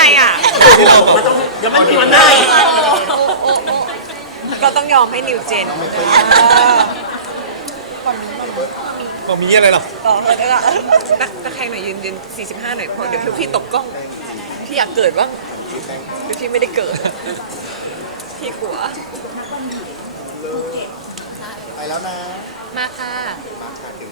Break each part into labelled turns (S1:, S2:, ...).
S1: อ่ะ
S2: มันต้องเดี๋ยวมันมีวันได้
S1: ก็ต้องยอมให้นิวเจน
S3: ก็มีอะไรหรอ
S1: ต่อแล้วก็ตะแคงหน่อยยืน45หน่อยพอเดี๋ยวพี่ตกกล้องพี่อยากเกิดบ้างเดี๋ยวพี่ไม่ได้เกิดพี่กลัว
S4: ไปแล้วนะ
S1: มาค่ะ
S4: มาค่ะถึง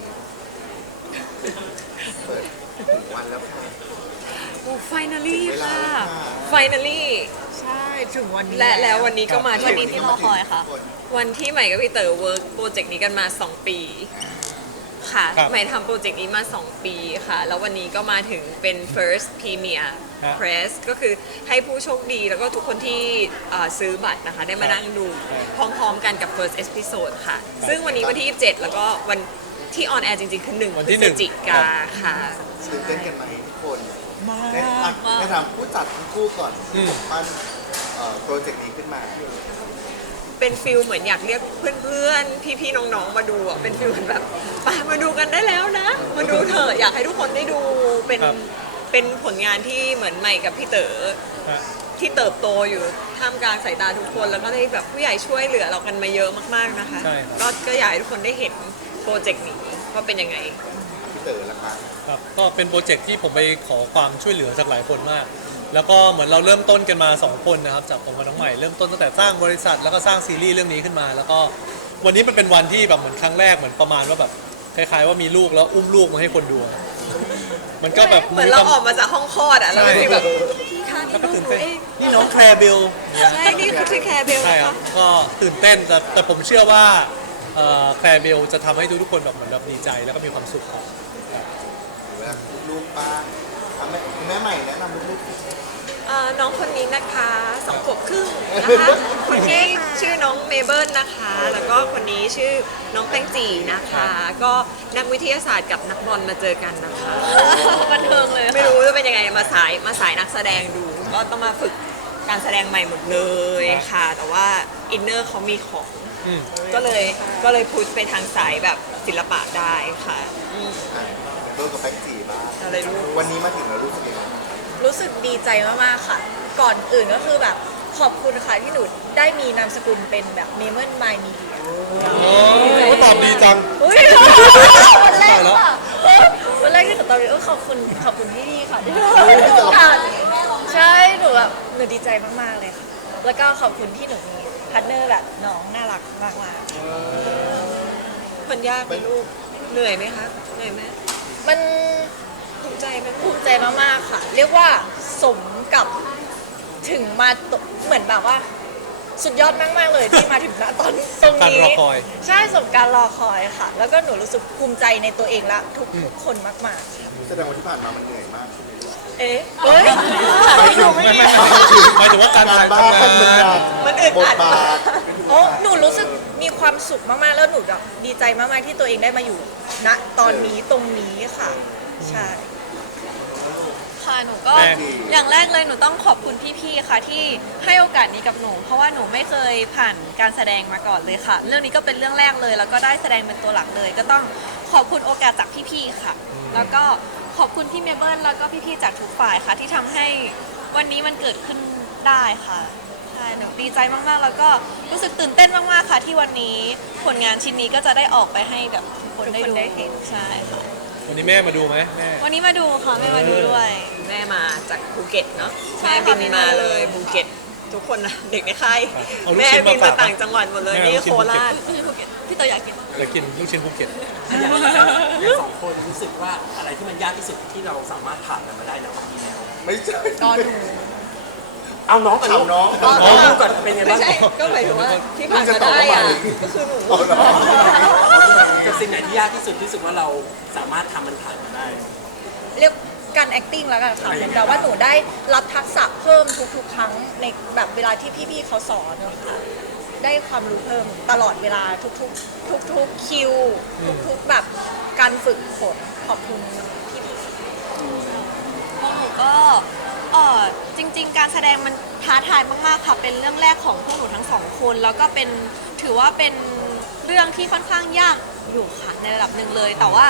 S4: เปิดวันแล้วค่ะ
S1: โอ้ finally
S4: เวลา
S1: ค่ะ
S4: แล้วค่ะ
S1: finally
S5: ใช่ถึงวันนี้
S1: และวันนี้ก็มาถึ
S5: วัน
S1: ง
S5: นี้ที่รอคอยค่ะ
S1: วันที่ใหม่กับพี่เต๋อเวิร์กโปรเจกต์นี้กันมา 2 ปีค่ะ
S3: ครับ
S1: ใหม่ทำโปรเจกต์นี้มา 2 ปีค่ะ แล้ววันนี้ก็มาถึงเป็น first premier
S3: ฮะ
S1: press ก็คือให้ผู้โชคดีแล้วก็ทุกคนที่ซื้อบัตรนะคะ ได้มานั่งดูพร้อมๆกันกับ first episode ค่ะ ซึ่งวันนี้วันที่ 27 แล้วก็วันที่ออนแอร์จริงๆ คือ1
S3: วัน
S1: พ
S3: ที่
S1: ฤ
S3: หนึ่
S1: ศ
S3: ง
S1: จิกาค่ะ
S4: ตื่นเต้นกันไหมทุกคน
S5: มา
S4: ได้ถามผู้จัดทั้งคู่ก่อน
S3: อืม
S4: ปั้นโปรเจกต์นี้ขึ้นมา
S1: เป็นฟิลเหมือนอยากเรียกเพื่อนๆ พี่ๆ น้องๆ มาดูอ่ะ เป็นฟิลเหมือนแบบมาดูกันได้แล้วนะ มาดูเถอะอยากให้ทุกคนได้ดู เป็น
S3: ครับ
S1: เป็นผลงานที่เหมือนใหม่กับพี่เต๋อ
S3: ฮะ
S1: ที่เติบโตอยู่ท่ามกลางสายตาทุกคน แล้วก็ได้แบบผู้ใหญ่ช่วยเหลือเรากันมาเยอะมากๆ นะคะ
S3: ใช่ครับ
S1: ก็อยากให้ทุกคนได้เห็นโปรเจกต์นี้ว่าเป็นยังไง
S4: พี่เต๋อละค่ะ
S3: ครับก็เป็นโปรเจกต์ที่ผมไปขอความช่วยเหลือจากหลายคนมาก แล้วก็เหมือนเราเริ่มต้นกันมา 2 คนนะครับจากผมกับน้องใหม่เริ่มต้นตั้งแต่สร้างบริษัทแล้วก็สร้างซีรีส์เรื่องนี้ขึ้นมา แล้วก็วันนี้มันเป็นวันที่แบบเหมือนครั้งแรกเหมือนประมาณว่าแบบคล้ายๆว่ามีลูกแล้วอุ้มลูกมาให้คนดู มันก็แบบ
S1: เหมือนเราออกมาจากห้องคลอดอ่ะแล้วก็มีแบบพี่คะ
S3: แล้ว
S1: นี่
S3: ก็
S1: ลู
S3: ตื่
S1: ก
S3: น
S1: หนู
S3: เต้น
S1: เอง
S3: นี่น้องแคร์เบลเนี่ย
S1: ใช่นี่คือแคร์เบล
S3: ใช่
S1: นะ
S3: ครั
S1: คะ
S3: บก็ตื่นเต้นแต่ผมเชื่อว่าแคร์เบลจะทำให้ทุกๆคนแบบเหมือนแบบดีใจแล้วก็มีความสุขครับ
S4: หรือว่าลูกป้าคุณแม่ใหม่แนะนำลูก
S1: น้องคนนี้นะคะ2 ขวบครึ่งนะคะคนนี้ชื่อน้องเมเบิลนะคะ แล้วก็คนนี้ชื่อน้องแป้งจีนะคะ ก็นักวิทยาศาสตร์กับนักบอลมาเจอกันนะคะ
S5: บันเทิงเลย
S1: ไม่รู้จะเป็นยังไงมาสายนักแสดงดู ก็ต้องมาฝึกการแสดงใหม่หมดเลยค่ะ แต่ว่าอินเนอร์เขามีของ
S3: อืม
S1: ก็เลยพุชไปทางสายแบบศิลปะได้ค่ะ
S4: เบิร์กับแบ็กจีบ้าง
S1: อะไรรู้
S4: วันนี้มาถึงแล้วรู้สึกยังไง
S5: รู้สึกดีใจมากๆค่ะ ก่อนอื่นก็คือแบบขอบคุณค่ะที่หนูได้มีนามสกุลเป็นแบบเมมเบอร์มายมีเดีย
S3: โอ้ตอบดีจัง
S5: อุ้ยวันแรกค่ะวันแรกที่หนูตอบเลยขอบคุณพี่ๆค่ะที่ให้โอกาสใช่หนูแบบหนูดีใจมากๆเลยค่ะ แล้วก็ขอบคุณที่หนูมีพาร์ทเนอร์แบบน้องน่ารักมากๆ
S1: มันยากไหมลูกเหนื่อยไหมคะเหนื่อยไหม
S5: มัน
S1: ภูมิใจไหม
S5: ภูมิใจมากๆค่ะ เรียกว่าสมกับถึงมาเหมือนแบบว่า สุดยอดมากๆเลยที่มาถึงณตอนตรง
S3: การ
S5: นี้
S3: รอคอย
S5: ใช่สมการรอคอยค่ะ แล้วก็หนูรู้สึกภูมิใจในตัวเองและทุกคนมาก
S4: แสดงว่าที่ผ่านมามันเหนื่อยมาก
S5: ๆ เอ๊ะเฮ้ยถามที่หนูไม่
S3: ไม่
S5: ได้
S3: หมายถึงว่าการ
S4: การ
S3: ทำ
S4: บ้าน
S3: งาน
S1: มันอึด
S4: บท
S1: อัด
S4: บาท
S5: โอ้หนูรู้สึกมีความสุขมากๆ แล้วหนูแบบดีใจมากๆที่ตัวเองได้มาอยู่ณตอนนี้ตรงนี้ค่ะ ใช่
S6: ค่ะหนูก็
S3: แม่
S6: อย่างแรกเลยหนูต้องขอบคุณพี่ๆค่ะที่ให้โอกาสนี้กับหนู เพราะว่าหนูไม่เคยผ่านการแสดงมาก่อนเลยค่ะ เรื่องนี้ก็เป็นเรื่องแรกเลย แล้วก็ได้แสดงเป็นตัวหลักเลย ก็ต้องขอบคุณโอกาสจากพี่ๆค่ะ แล้วก็ขอบคุณพี่เมเบิลแล้วก็พี่ๆจากทุกฝ่ายค่ะ ที่ทำให้วันนี้มันเกิดขึ้นได้ค่ะใช่หนูดีใจมากๆ แล้วก็รู้สึกตื่นเต้นมากๆค่ะ ที่วันนี้ผลงานชิ้นนี้ก็จะได้ออกไปให้แบบทุกคนได้
S5: ทุกคน
S6: ดู
S5: ได้เห็น
S6: ใช่ค่ะ
S3: วันนี้แม่มาดูไหมแม่
S6: วันนี้มาดูค่ะแม่มาดูด้วย
S1: แม่มาจากภูเก็ตเนาะ
S6: ใช่
S1: แม่
S6: ค่ะ
S1: บินมาเลยภูเก็ตทุกคนนะเด็กในค่าย
S3: เอาลูก
S1: แม่
S3: ชิ้น
S1: บิ
S3: มาน ฝา
S1: มาต่างจังหวัดหมดเลย
S3: แม่
S1: นี่
S3: เอาลูกชิ้
S1: โคน
S3: ภูเก็ต
S1: ราช
S6: ไม่ใช่ภูเก็ตพี่เต๋ออยากกิน
S3: เดี๋ยวกินลูกชิ้นภูเก็ต
S2: อย่างสองคนรู้สึกว่าอะไรที่มันยากที่สุดที่เราสามารถผ่านมันมาได้ในวันนี้แล้ว
S4: ไม่ใช่
S5: ตอนหนู
S2: เอาน้องก่อน
S4: ถามน้อง
S2: น้องดูก่อนเป็นไง
S1: ไม่
S2: บ้าง
S1: ใช่ก็หมายถึงว่าที่ผ่านมาได้อะก็คือหนู
S4: เอาเหรอ
S2: กับสิ่งไหนที่ยากที่สุดที่รู้สึกว่าเราสามารถทำมันผ่านมาได้
S5: เรียกการ acting แล้วกันค่ะเหมือนกับว่าหนูได้รับทักษะเพิ่มทุกๆ ครั้งในแบบเวลาที่พี่ๆเขาสอนนะคะได้ความรู้เพิ่มตลอดเวลาทุกๆคิวทุกๆแบบการฝึกฝนขอบคุณพี่ๆ
S6: ของหนูก็จริงๆ การแสดงมันท้าทายมากๆค่ะ เป็นเรื่องแรกของพวกหนูทั้งสองคน แล้วก็ถือว่าเป็นเรื่องที่ค่อนข้างยากอยู่ค่ะในระดับหนึ่งเลย แต่ว่า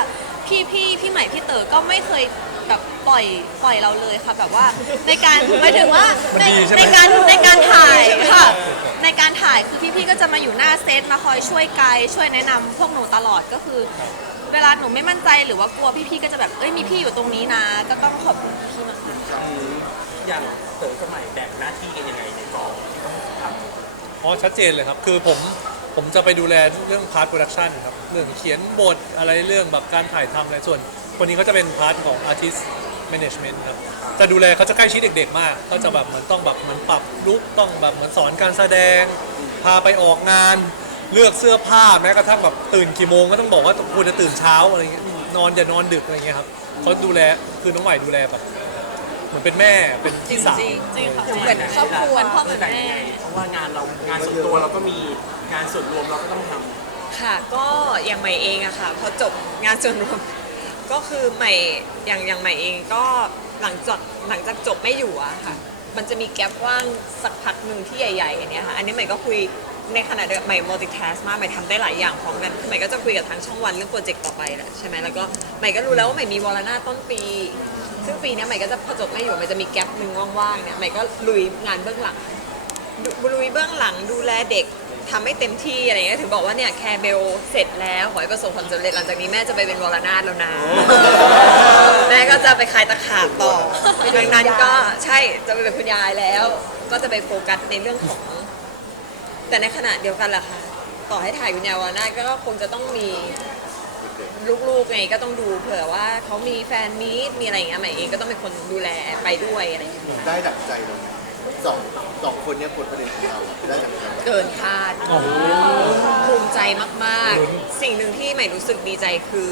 S6: พี่ใหม่พี่เต๋อก็ไม่เคยแบบปล่อยเราเลยค่ะแบบว่าในการหมายถึงว่า
S3: มัน
S6: ใน
S3: ดีใช่ไหม
S6: ในการถ่ายค่ะในการถ่ายคือพี่ๆก็จะมาอยู่หน้าเซตมาคอยช่วยไกด์ช่วยแนะนำพวกหนูตลอดก็คือ เวลาหนูไม่มั่นใจหรือว่ากลัวพี่ๆก็จะแบบมีพี่อยู่ตรงนี้นะ ก็ต้องขอบคุณพี่มากๆ
S2: อย่างเต๋อสมัยแบ่งหน้าที่กันยังไงในกองที่ต้องทำ
S3: อ๋อชัดเจนเลยครับ คือผมจะไปดูแลเรื่องพาร์ทโปรดักชันครับ เรื่องเขียนบทอะไรเรื่องแบบการถ่ายทำอะไรส่วนคนนี้เขาจะเป็นพาร์ทของ Artist Management ครับ จะดูแลเขาจะใกล้ชิดเด็กๆมาก ก็จะแบบเหมือนต้องแบบเหมือนปรับลุคต้องแบบเหมือนสอนการแสดง พาไปออกงาน เลือกเสื้อผ้าแม้กระทั่งแบบตื่นกี่โมงก็ต้องบอกว่าควรจะตื่นเช้าอะไรเงี้ยนอนอย่านอนดึกอะไรเงี้ยครับเขาดูแลคือน้องใหม่ดูแลแบบเหมือนเป็นแม่เป็นพี่สาว
S6: จริงค่ะ
S5: เหมือนครอบครัว
S6: พ่อเหมือนแม่
S2: เพราะว่างานส่วนตัวเราก็มีงานส่วนรวมเราก็ต้องทำ
S1: ค่ะก็อย่างใหม่เองอะค่ะพอจบงานส่วนรวมก็คือใหม่อย่างใหม่เองก็หลังจากจบไม่อยู่อะค่ะมันจะมีแกลบว่างสักพักหนึ่งที่ใหญ่ๆอย่างเนี้ยค่ะอันนี้ใหม่ก็คุยในขณะเดียวกันใหม่ multitask มากใหม่ทำได้หลายอย่างพร้อมกันใหม่ก็จะคุยกับทางช่องวันเรื่องโปรเจกต์ต่อไปแหละใช่ไหมแล้วก็ใหม่ก็รู้แล้วว่าใหม่มีวอลนาต้นปี ซึ่งปีเนี้ยใหม่ก็จะพอจบไม่อยู่ใหม่จะมีแกลบหนึ่งว่างๆเนี่ยใหม่ก็ลุยงานเบื้องหลังลุยเบื้องหลังดูแลเด็กทำให้เต็มที่อะไรเงี้ยถึงบอกว่าเนี่ยแคร์เบลเสร็จแล้วขอให้ประสบความสำเร็จหลังจากนี้แม่จะไปเป็นวรนาถแล้วนะ แม่ก็จะไปคลายตะขาบต่อดังนั้นก็ใช่จะไปเป็นคุณยายแล้ว ก็จะไปโฟกัสในเรื่องของ แต่ในขณะเดียวกันล่ะค่ะต่อให้ถ่ายคุณยายวรนาถก็คงจะต้องมีลูกๆไงก็ต้องดูเผื่อว่าเขามีแฟนมีตมีอะไรอย่างเงี้ยใหม่เองก็ต้องเป็นคนดูแลไปด้วยอะไรอย่างเงี้ย
S4: ได้ดั่งใจเราไหมสองคนเนี้ยผลประเด็นของเราได้ดั่งใจ
S1: เกินคาดภูมิใจมากๆ สิ่งหนึ่งที่ใหม่รู้สึกดีใจคือ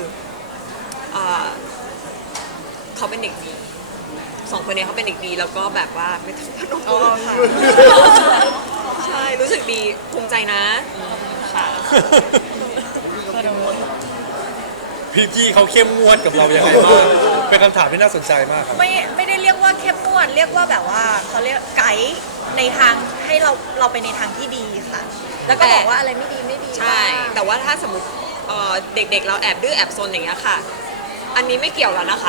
S1: เขาเป็นเด็กดีสองคนนี้เขาเป็นเด็กดีแล้วก็แบบว่าไม่ต้องพนมมือค่ะใช่รู้สึกดีภูมิใจนะค่ะ
S3: พี่เขาเข้มงวดกับเราอย่างไรบ้างเป็นคำถามที่น่าสนใจมากครับ
S5: ไม่ได้เรียกว่าเข้มงวดเรียกว่าแบบว่าเขาเรียกไกด์ในทางให้เราไปในทางที่ดีค่ะ แล้วก็บอกว่าอะไรไม่ดีไม่ดี
S1: ใช่ แต่ว่าถ้าสมมติเด็กๆเราแอบดื้อแอบซนอย่างเงี้ยค่ะ อันนี้ไม่เกี่ยวแล้วนะคะ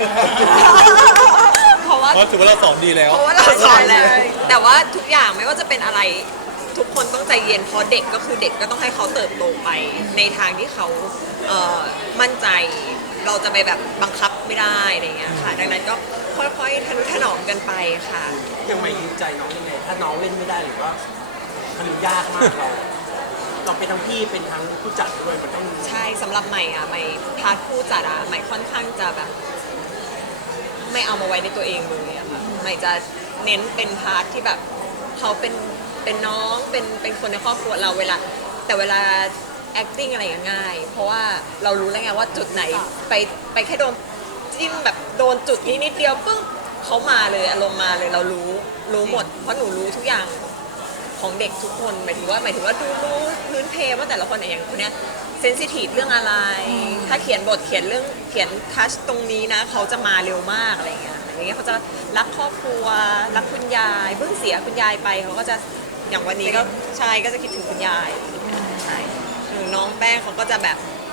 S1: เพราะว่า
S3: เพราะถือว่าเราสอนดีแล้ว
S1: เพราะว่าเราสอนแล้วแต่ว่าทุกอย่างไม่ว่าจะเป็นอะไรทุกคนต้องใจเย็นเพราะเด็กก็คือเด็กก็ต้องให้เขาเติบโตไปในทางที่เขามั่นใจเราจะไปแบบบังคับไม่ได้อะไรเงี้ยค่ะดังนั้นก็ค่อยๆทนุถนอมกันไปค่ะ
S2: ยังไม่รู้ใจน้องยังไงถ้าน้องเล่นไม่ได้หรือว่ามันยากมากเราเป็นทั้งพี่เป็นทั้งผู้จัดด้วยมันต้อง
S1: ใช่สำหรับใหม่อะใหม่พาร์ทผู้จัดอะใหม่ค่อนข้างจะแบบ ไม่เอามาไว้ในตัวเองเลยอะค่ะใหม่จะเน้นเป็นพาร์ทที่แบบเขาเป็นน้องเป็นคนในครอบครัวเราเวลา acting อะไรอย่างง่าย เพราะว่าเรารู้แล้วไงว่าจุดไหนไปแค่โดนจิ้มแบบโดนจุดนี้นิดเดียวปึ้งเขามาเลยอารมณ์มาเลยเรารู้หมด เพราะหนูรู้ทุกอย่างของเด็กทุกคนหมายถึงว่าดูรู้พื้นเพว่าแต่ละคนอย่างคนเนี้ยเซนซิทีฟเรื่องอะไร ถ้าเขียนบทเขียนทัชตรงนี้นะเขาจะมาเร็วมากอะไรอย่างเงี้ยเขาจะรักครอบครัวรักคุณยายเพิ่งเสียคุณยายไปเขาก็จะอย่างวันนี้ก็ใช่ก็จะคิดถึงคุณยายใช่หรือน้องแป้งเขาก็จะแบบ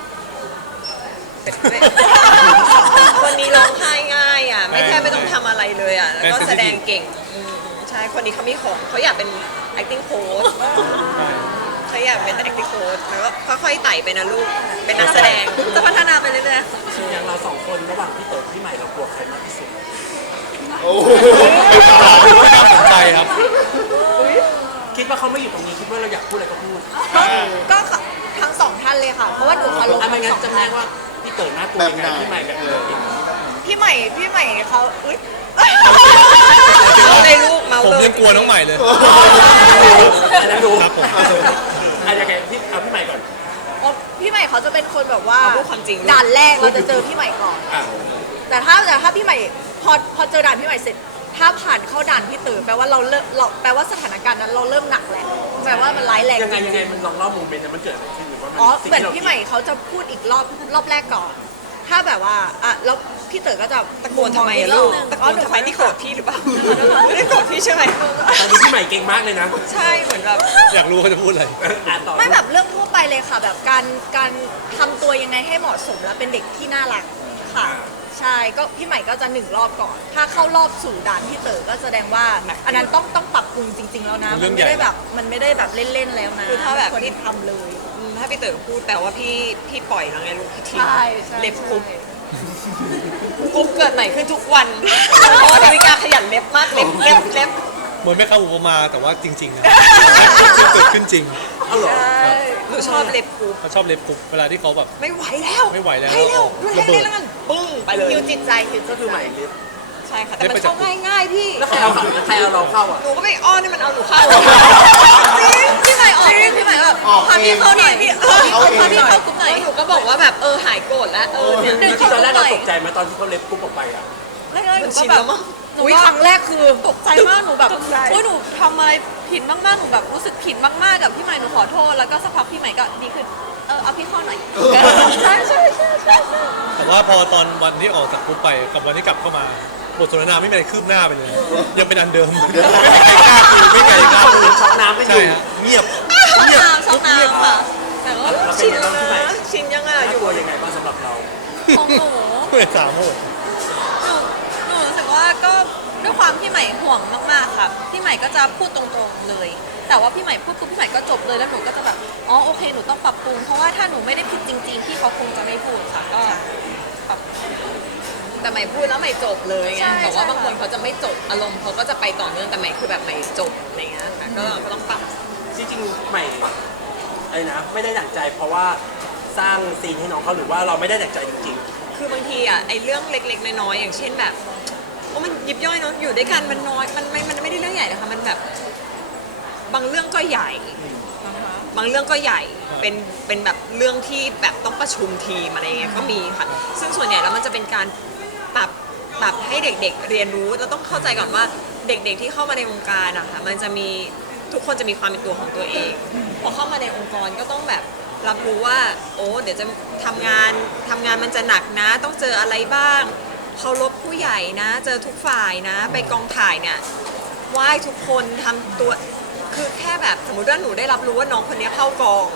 S1: คนนี้ร้องไห้ง่ายอ่ะไม่แทบไม่ต้องทำอะไรเลยอ่ะแล้วก็แสดงเก่งใช่คนนี้เขามีของเขาอยากเป็น acting coach เขาอยากเป็น acting coach แล้วก็ค่อยๆไต่ไปนะลูกเป็นนักแสดงจะพัฒนาไปเรื่อย
S2: อย่างเราสองคนระหว่างพี่เต๋อกับพี่ใหม่เรากลัวใครมากที่สุด
S4: โอ้โห
S3: น่าสนใจครับ
S2: คิดว่าเขาไม่อยู่ตรงนี้คิดว่าเราอยากพูดอะไรก็พูด
S5: ก็ทั้งสองท่านเลยค่ะ เพราะว่าหนูเคารพ
S2: ไม่
S5: ทั้ง
S2: งั้
S5: ส
S2: น
S5: อง
S2: จำแน
S5: ท่าน
S2: กว่าพี่เต๋อน่ากลัวยังไงพี่ใหม่แบบเต๋อ
S5: พี่ใหม่เขาอุ๊ย
S1: ๆในลูกเมา
S3: ผม
S1: เล
S3: ยังกลัวน้องใหม่เลย
S2: อันนั้นรู้
S3: ครับผม
S2: อันยังไงเอาพี่ใหม่ก่อน
S5: พี่ใหม่เขาจะเป็นคนแบบว่า
S1: เอาพูดความจริง
S5: ด่านแรกเราจะเจอพี่ใหม่ก่อน
S2: อ่ะ
S5: แต่ถ้าพี่ใหม่พอเจอด่านพี่ใหม่เสร็จ ถ้าผ่านเข้าด่านพี่เต๋อแปลว่าแปลว่าสถานการณ์นั้นเราเริ่มหนักแล้วแปลว่ามันร้ายแรง
S2: ยัง
S5: จ
S2: ไง
S5: ริง
S2: มันลองเล่าโมเมนต์นั้นมันเกิดอะไรขึ้นหรือว่ามัน
S5: อ๋อ
S2: สิ่ง
S5: เหมือน
S2: ที่เรา
S5: พี่ใหม่เขาจะพูดอีกรอบแรกก่อนถ้าแบบว่าอ่ะแล้วพี่เต๋อก็จะ
S1: ตะโกนทำไมอะลูกตะโกนทำไมนี่โกรธพี่หรือเปล่าไม่ได้โกรธพี่ใช่ไหม
S2: ตอนนี้พี่ใหม่เก่งมากเลยนะ
S1: ใช่เหมือนแบบ
S3: อยากรู้เขาจะพูดอะไร
S2: อ่านต่อ
S5: ไม่แบบเรื่องทั่วไปเลยค่ะแบบการทำตัวยังไงให้เหมาะสมและเป็นเด็กที่น่ารักค่ะใช่ก็พี่ใหม่ก็จะ1 รอบก่อน ถ้าเข้ารอบสู่ด่านพี่เต๋อก็แสดงว่าอันนั้นต้องปรับปรุงจริง ๆ แล้วนะ
S3: เรื่
S5: มั
S3: อน งใหญ่
S5: ไม่ได้แบบมันไม่ได้แบบเล่นๆแล้วนะ
S1: คือถ้าแบบ
S5: คนที่ทำเลย
S1: ถ้าพี่เต๋อพูดแปลว่าพี่ปล่อยแล้วไงลูกพี่ทิ้ง
S5: ใช่ใช่
S1: เล็บกรุ๊ปกรุ๊ปเกิดใหม่ขึ้นทุกวันเพราะว่าดาวิกาขยันเล็บมากเล็บ
S3: เหมือนแม่ค้าอุปมาแต่ว่าจริงๆนะเกิดขึ้นจริง
S2: เอาเหรอ
S1: หนูชอบเล็บกรุ๊ป
S3: เขาชอบเล็บกรุ๊ปเวลาที่เขาแบบ
S1: ไม่ไหวแล้ว
S3: ไม่ไหวแล้ว
S1: ให้เร็ว
S3: ระเบิด
S1: แล้วกันปึ้งไปเลย
S5: คิวจิตใจคิว
S2: ก็คือใหม่เล็บ
S1: ใช่ค่ะแต่มันเข้าง่ายๆพี่
S2: แล้วใครเอาเราเข้าอ่ะ
S1: หนูก็ไปอ้อนให้มันเอาหนูเข้า
S6: พี่ใหม่ออกพี่ใหม่แบบ
S4: ออก
S6: พาพี่
S4: เอง
S6: เข้าหน่อยพี่
S4: เอาเอง
S6: พาพี่เข้ากลุ่มหน่อย
S1: หนูก็บอกว่าแบบหายโกรธแล้วเนี่ย
S2: แล้วที่ตอนแรกเราตกใจไหมตอนที่เขาเล็บปุ๊บออกไปอ่ะ
S6: แรกๆห
S1: มั
S6: นู
S1: น
S6: ก็
S1: ชิน
S6: แบ
S1: แล้
S6: บ
S1: วมั้ง
S6: หนู
S5: อุ๊ย
S6: ก็
S5: ครั้งแรกคือ
S6: ตกใจมากหนูแบบ
S5: ตกใจ
S6: โอ้ยหนูทำอะไรผิดมากๆหนูแบบรู้สึกผิดมากๆกับพี่ใหม่หนูขอโทษแล้วก็สักพักพี่ใหม่ก็ดีขึ้นเอาพี่เข้าหน่อยใช่ใช่ใช่ใช่
S3: แต่ว่าพอตอนวันที่ออกจากกรุ๊ปไปกับวันที่กลับเข้ามาบทสนทนาไม่มีอะไรคืบหน้าไปเลย ยังเป็นอันเดิมไม่ไงกล้าพูด
S2: ช็อกน้ำกันอ
S3: ใช่
S2: ยู่
S3: ฮะเงียบ
S6: ชอบน้ำชอบน้ำค่ะแต่ว่า
S2: เราเป็น
S1: ชิน
S2: ยังไง
S1: แล้ว
S2: บ้างพี่ใหม่
S1: นะชินยังอ่ะ
S2: น่า
S1: อยู่
S2: กลัวยังไงบ้างสำหรับเรา
S6: ของหนู
S3: ไม่สามโหด
S6: หนูรู้สึกว่าก็ด้วยความพี่ใหม่ห่วงมากๆค่ะพี่ใหม่ก็จะพูดตรงๆเลย แต่ว่าพี่ใหม่พูดปุ๊บพี่ใหม่ก็จบเลยแล้วหนูก็จะแบบอ๋อโอเคหนูต้องปรับปรุงเพราะว่าถ้าหนูไม่ได้ผิดจริง ๆ พี่เขาคงจะไม่พูดค่ะก็ปรับ
S1: แต่ใหม่พูดแล้วใหม่จบเลยไง
S6: ใช่
S1: แต่ว่า
S6: ใช่
S1: บางคนเขาจะไม่จบอารมณ์เขาก็จะไปต่อเนื่องแต่ใหม่คือแบบใหม่จบอะไรเงี้ยค่ะก็ต้องปรับ
S2: จริงๆใหม่อะไรนะไม่ได้ดั่งใจเพราะว่าสร้างซีนให้น้องเขาหรือว่าเราไม่ได้ดั่งใจจริง
S1: คือบางทีอ่ะไอ้เรื่องเล็กๆน้อยๆอย่างเช่นแบบว่ามันยิบย่อยเนาะอยู่ด้วยกันมันน้อยมันไม่ได้เรื่องใหญ่นะคะมันแบบบางเรื่องก็ใหญ่บางเรื่องก็ใหญ่เป็นแบบเรื่องที่แบบต้องประชุมทีมอะไรเงี้ยก็มีค่ะซึ่งส่วนใหญ่แล้วมันจะเป็นการปรับให้เด็กๆเรียนรู้เราต้องเข้าใจก่อนว่าเด็กๆที่เข้ามาในวงการอะค่ะมันจะมีทุกคนจะมีความเป็นตัวของตัวเองพอเข้ามาในองค์กรก็ต้องแบบรับรู้ว่าโอ้เดี๋ยวจะทำงานมันจะหนักนะ ต้องเจออะไรบ้างเคารพผู้ใหญ่นะ เจอทุกฝ่ายนะ ไปกองถ่ายเนี่ยไหว้ทุกคนทำตัวคือแค่แบบสมมติว่าหนูได้รับรู้ว่าน้องคนนี้เข้ากอง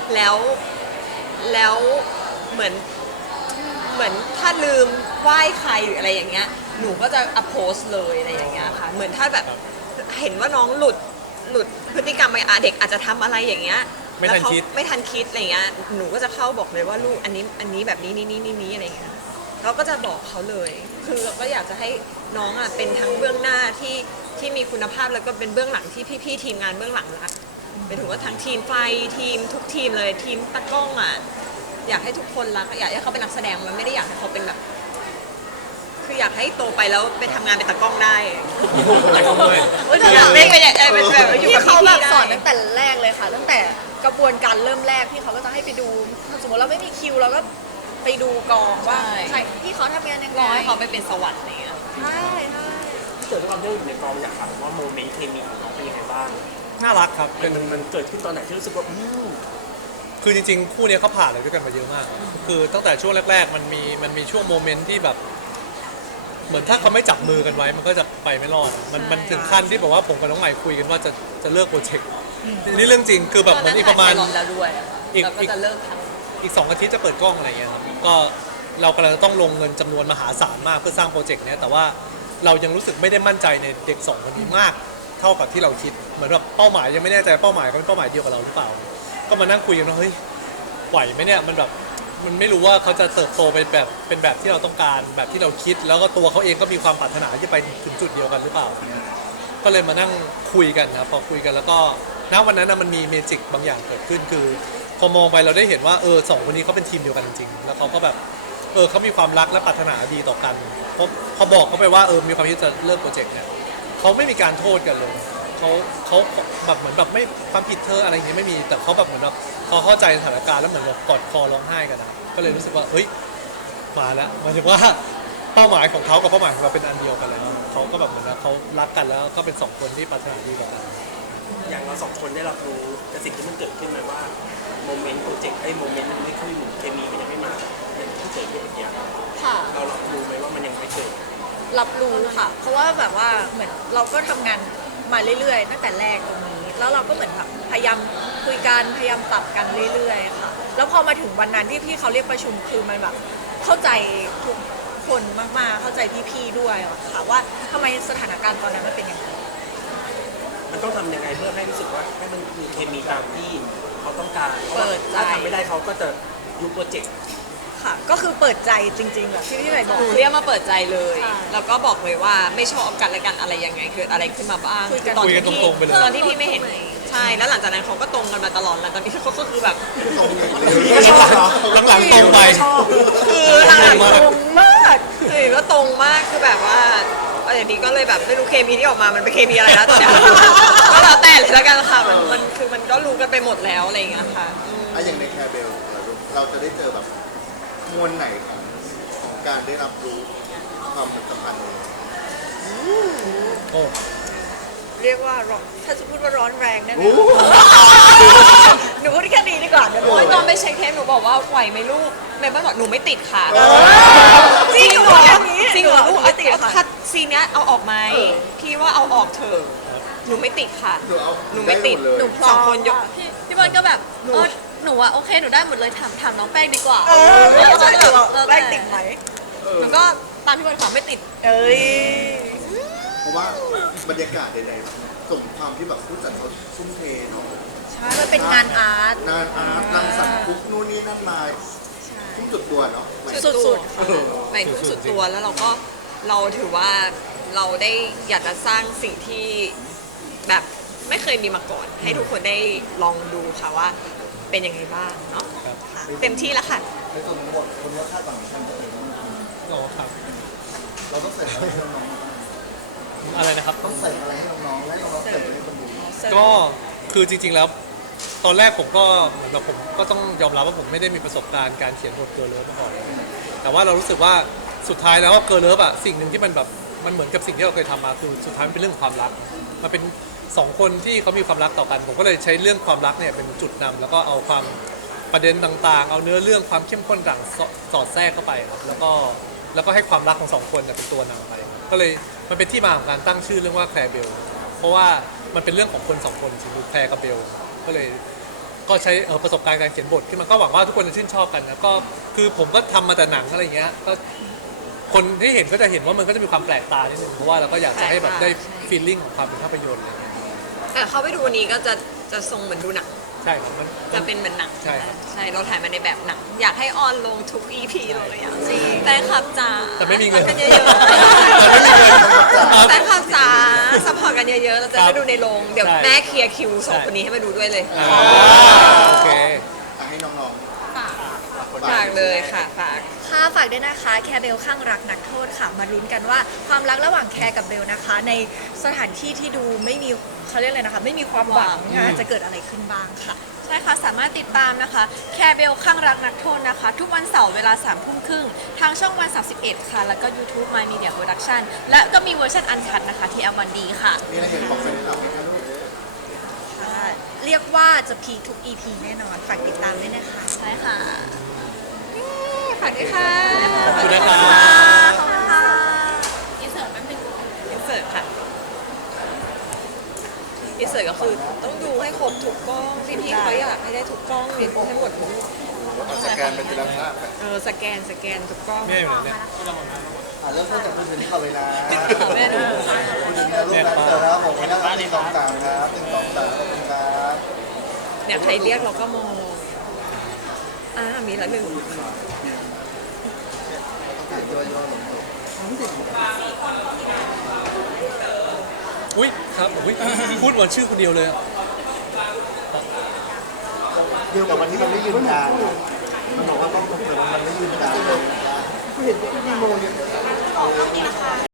S1: แล้วเหมือนถ้าลืมไหว้ใครหรืออะไรอย่างเงี้ยหนูก็จะอัพโพสเลยอะไรอย่างเงี้ยค่ะเหมือนถ้าแบบเห็นว่าน้องหลุดพฤติกรรมไปเด็กอาจจะทำอะไรอย่างเงี้ย
S3: ไม่ทันคิด
S1: แล้วเขาไม่ทันคิดอะไรเงี้ยหนูก็จะเข้าบอกเลยว่าลูกอันนี้แบบนี้อะไรเงี้ยเราก็จะบอกเขาเลย คือเราก็อยากจะให้น้องเป็นทั้งเบื้องหน้าที่มีคุณภาพแล้วก็เป็นเบื้องหลังที่พี่ๆทีมงานเบื้องหลังรักเป็นถือว่าทั้งทีมไฟทีมทุกทีมเลยทีมตากล้องอยากให้ทุกคนรักอยากให้เขาเป็นนักแสดงมันไม่ได้อยากให้เขาเป็นแบบ คืออยากให้โตไปแล้วไปทำงานเป็นตากล้องได้
S3: แต่ก็เลย
S1: อยากเล่นเป็นแบบอยู่
S5: พี่
S1: กับ
S5: เขาแบบ
S1: พี่ๆได้
S5: สอนตั้งแต่แรกเลยค่ะ ตั้งแต่กระบวนการเริ่มแรกพี่เขาก็จะให้ไปดูสมมติเราไม่มีคิวเราก็ไปดูกองว่าใครพี่เขาทำงานยังไง
S1: รอให้เขาไปเป็นสวรรค์อะไรเงี้ย
S5: ใช่ใช่
S2: ๆเกิดความที่อยู่ในกองอยากถามว่าโมเมนต์เคมีของน้องเป็นยังไงบ้าง
S3: น่ารักครับ
S2: มันเกิดขึ้นตอนไหนที่รู้สึกว่า
S3: คือจริงๆ คู่เนี้ยเขาผ่านอะไรด้วยกันมาเยอะมาก คือตั้งแต่ช่วงแรกๆ มันมีช่วงโมเมนต์ที่แบบ เหมือนถ้าเขาไม่จับมือกันไว้ มันก็จะไปไม่รอด มันถึงขั้นที่บอกว่าผมกับน้องใหม่คุยกันว่าจะเลิกโปรเจกต์นี่เรื่องจริง คือแบบเหมือนอีกประมาณ
S1: แล้วด้วย
S3: อีก
S1: แล้วก็จะเลิกท
S3: อีก2 อาทิตย์จะเปิดกล้องอะไรเงี้ยครับ ก็เรากำลังจะต้องลงเงินจำนวนมหาศาลมากเพื่อสร้างโปรเจกต์เนี้ยแต่ว่าเรายังรู้สึกไม่ได้มั่นใจในเด็ก2 คนนี้มาก เท่ากับที่เราคิด เหมือนแบบเป้าหมายยังไม่แน่ใจเป้าหมายเขาเป็นเป้าหมายเดียวกับเราหรือเปล่า ก็มานั่งคุยกันว่าเฮ้ยไหวไหมเนี่ยมันแบบมันไม่รู้ว่าเขาจะเติบโตไปแบบเป็นแบบที่เราต้องการแบบที่เราคิด แล้วก็ตัวเขาเองก็มีความปรารถนาที่จะไปถึงจุดเดียวกันหรือเปล่าเนี่ยก็เลยมานั่งคุยกันนะพอคุยกันแล้วก็ณวันนั้นนะมันมีเมจิกบางอย่างเกิดขึ้นคือพอมองไปเราได้เห็นว่าสองคนนี้เขาเป็นทีมเดียวกันจริงๆแล้วเขาก็แบบเขามีความรักและปรารถนาดีต่อกันพอบอกเขาไปว่ามีความคิดจะเลิกโปรเจกต์เนี่ยเขาไม่มีการโทษกันเลยเขาแบบเหมือนแบบไม่ความผิดเธออะไรอย่างนี้ไม่มีแต่เขาแบบเหมือนแบบเขาเข้าใจสถานการณ์แล้วเหมือนแบบกอดคอร้องไห้กันนะก็เลยรู้สึกว่าเฮ้ยมาแล้วหมายถึงว่าเป้าหมายของเขากับเป้าหมายของเราเป็นอันเดียวกันเลยนะเขาก็แบบเหมือนว่าเขารักกันแล้วก็เป็น2 คนที่ปรารถนาดีต่อกัน
S2: อย่างเรา2 คนได้รับรู้กับสิ่งที่มันเกิดขึ้นไหมว่าโมเมนต์โปรเจกต์โมเมนต์มันไม่ค่อยอยู่เคมีมันยังไม่มาอย่างที่เกิดอย่างเงี้ย
S5: ค่ะ
S2: เรารับรู้ไหมว่ามันยังไม่เกิด
S5: รับรู้ค่ะ เพราะว่าแบบว่าเหมือนเราก็ทำงานมาเรื่อยๆตั้งแต่แรกตรงนี้ แล้วเราก็เหมือนแบบพยายามคุยกันพยายามปรับกันเรื่อยๆค่ะ แล้วพอมาถึงวันนั้นที่พี่เขาเรียกประชุมคือมันแบบเข้าใจทุกคนมากๆ เข้าใจพี่ๆด้วยอะค่ะว่าทำไมสถานการณ์ตอนนั้นมันเป็นอย่างนั้น
S2: มันต้องทำยังไงเพื่อให้รู้สึกว่าให้มันมีเคมีตามที่เขาต้องการเพราะ
S1: เปิ
S2: ว่า
S1: ดใจ
S2: ถ้าทำไม่ได้เขาก็จะยุบโปรเจกต์
S5: ค่ะ ก็คือเปิดใจจริงๆแบบที่พี่ใหม่บอก
S1: หนูเรียกมาเปิดใจเลย
S5: ใช่
S1: แล้วก็บอกเลยว่าไม่ชอบกันและกันอะไรยังไงเกิดอะไรขึ้นมาบ้าง
S5: คุยกัน
S1: ตอน
S3: คุยกัน
S1: ที่
S3: ตรงๆไปเลย
S1: ตอนที่พี่ไม่เห็นใช่แล้วหลังจากนั้นเขาก็ตรงกันมาตลอดแล้วตอนนี้เขาก็คือแบบ
S4: ตรงอย่างเดียว
S3: หลังๆตรงไป
S1: คือหลังๆตรงมากคือก็ตรงมากคือแบบว่าอย่างนี้ก็เลยแบบไม่รู้เคมีที่ออกมามันเป็นเคมีอะไรแล้วตอนเนี้ยก็แล้วแต่เลยแล้วกันค่ะมันคือมันก็รู้กันไปหมดแล้วอะไรอย่างเงี้ยค่ะ
S4: อะอย่างในแคร์เบลเราจะได้เจอแบบมวลไหนของการได้รับรู้ความสัมพันธ์นี้
S3: โอ้
S5: เรียกว่าร้อนถ้าจะพูดว่าร้อนแรงได้ไหม
S4: โอ้โห
S5: หนูพูดแค่นี้ดีกว่าเดี๋ยว
S1: โอ้ยตอนไปเช็คเทปหนูบอกว่าไหวไหมลูกแม่บ้านบอกหนูไม่ติดค่ะ
S5: จริงเหรอ
S1: จริงเหรอลูก
S5: ไม่ติดค่ะ
S1: คัดซีนเนี้ยเอาออกไหมพี่ว่าเอาออกเถอะหนูไม่ติดค่ะ หนูไม่ติด
S4: เลย
S1: หนูสองคนยก
S6: พี่บอลก็แบบหนูอะโอเคหนูได้หมดเลยถามน้องแป้งดีกว่า
S5: ไม่ใช่หรอก
S6: แล้ว
S5: แป้งติดไหม
S1: หนูก็ตามพี่บอลขอไม่ติด
S5: เอ้ย
S4: เพราะว่าบรรยากาศใดๆส่งความที่แบบผู้จัดเขาทุ่มเทเนาะ
S5: ใช่ มันเป็นงานอาร์ต
S4: งานอาร์ตรังสรรค์คุกนู่นนี่นั่นมาทุ่มสุดตัวเนาะ
S5: สุด
S1: ๆในทุกสุดตัวแล้วเราถือว่าเราได้อยากจะสร้างสิ่งที่แบบไม่เคยมีมาก่อน ให้ทุกคนได้ลองดูค่ะว่าเป็นยังไงบ้างเนาะค่ะเต็มที่แล้วค่ะ
S4: ในส่วนของบทคนนี้คาดหวังกันตัวเอง
S3: อ๋อครับ
S4: เราต้องใส่อะไรให้น้อง
S3: อะไรนะครับ
S4: ๆต้องใส่อะไรให้น้องๆให้น้องๆใส่อะไรให้คนดู
S3: ก็คือจริงๆแล้วตอนแรกผมก็เหมือนแบบผมก็ต้องยอมรับว่าผมไม่ได้มีประสบการณ์การเขียนบทเกิร์ลเลิฟมาก่อนแต่ว่าเรารู้สึกว่าสุดท้ายแล้วเกิร์ลเลิฟอะสิ่งหนึ่งที่มันแบบมันเหมือนกับสิ่งที่เราเคยทำมาคือสุดท้ายมันเป็นเรื่องของความรักมันเป็นสองคนที่เขามีความรักต่อกัน ผมก็เลยใช้เรื่องความรักเนี่ยเป็นจุดนำแล้วก็เอาความประเด็นต่างๆ เอาเนื้อเรื่องความเข้มข้นต่างสอดแทรกเข้าไปครับแล้วก็ให้ความรักของสองคนเนี่ยเป็นตัวนำไปก็เลยมันเป็นที่มาของการตั้งชื่อเรื่องว่าแคร์เบลเพราะว่ามันเป็นเรื่องของคนสองคนจริงๆแคร์กับเบลก็เลยก็ใช้ประสบการณ์การเขียนบทขึ้นมาก็หวังว่าทุกคนจะชื่นชอบกันนะก็คือผมก็ทำมาแต่หนังอะไรอย่างเงี้ยก็คนที่เห็นก็จะเห็นว่ามันก็จะมีความแปลกตานิดนึงเพราะว่าเราก็อยากจะให้แบบได้ฟีลลิ่งของความเป็นภาพยนตร์อะไรอย่างเงี้ย
S1: แต่เข้าไปดูวันนี้ก็จะทรงเหมือนดูหนัง
S3: ใช่ครับมัน
S1: จะเป็นเหมือนหนัง
S3: ใช่ครับ
S1: ใช่เราถ่ายมาในแบบหนัง อยากให้ออนลงทุก EP เลยอ่ะจริงแฟนคลับจ๋า
S3: แต่ไม่มีเงิน
S1: กันเยอะ
S3: แต่ไม่มีเงินครับ
S1: ๆแฟนคลับจ๋าซัพพอร์ตกันเยอะๆเราจะ
S3: ครั
S1: ได้
S3: บ
S1: ดูในโรงเดี๋ยว
S3: ใช่
S1: แม่เคลียร์คิวสองคนนี้ให้มาดูด้วยเลย
S3: โอเค
S4: ให้น้องๆ
S1: ฝากเลยค่ะฝาก
S5: ค่ะฝากด้วยนะคะแคร์เบลข้างรักนักโทษค่ะ มาลุ้นกันว่าความรักระหว่างแคร์กับเบลนะคะ ในสถานที่ที่ดูไม่มีเขาเรียกอะไรนะคะ ไม่มีความหวังจะเกิดอะไรขึ้นบ้างค่ะ
S6: ใช่ค่ะ สามารถติดตามนะคะแคร์เบลข้างรักนักโทษนะคะ ทุกวันเสาร์เวลา3 ทุ่มครึ่งทางช่องวัน 31 ค่ะ แล้วก็ YouTube My Media Production และก็มีเวอร์ชันอันคัดนะคะที่ L1D ค่ะ
S4: มีอะไรเห็นบอกเป็นหลักไหมคะลูก
S5: เรียกว่าจะพีคทุก EP แน่นอน ฝากติดตามด้วยนะคะ
S6: ใช่ค่ะ
S1: ฝากด้วยค่ะ
S3: ขอบคุณนะครับ
S1: อินเสิร์ตค่ะอินเสิร์ตก็คือต้องดูให้ครบทุกกล้องพี่ๆเขาอยากให้ได้ทุกกล้องเรียนรู้ให้หมดทุก
S4: เอาสแกนเป็นทีละภาพไป
S1: สแกนทุกกล้อง
S3: แม่อยู่ไหนเนี่ย
S4: เริ่มต้นจากมือถือที่เข้าเวลา
S1: แม่ดู
S4: มือถือเนี่ยรูปแบบเสร็จแล้วผมไม่ได้1 2 3ครับ1 2 3ขอบคุณครับ
S1: เนี่ยใครเรียกเราก็มองมีละหนึ่ง
S4: ถ่ายย่อยๆลง
S3: อุ้ยครับอุ้ยพูดวันชื่อคนเดียวเลยอะ
S4: เดียวกับวันที่มันไม่ยืนยาวมันบอกว่าต้องเกิดมันไม่ยืนยาวเห็นพวกพี่โมเนี่ย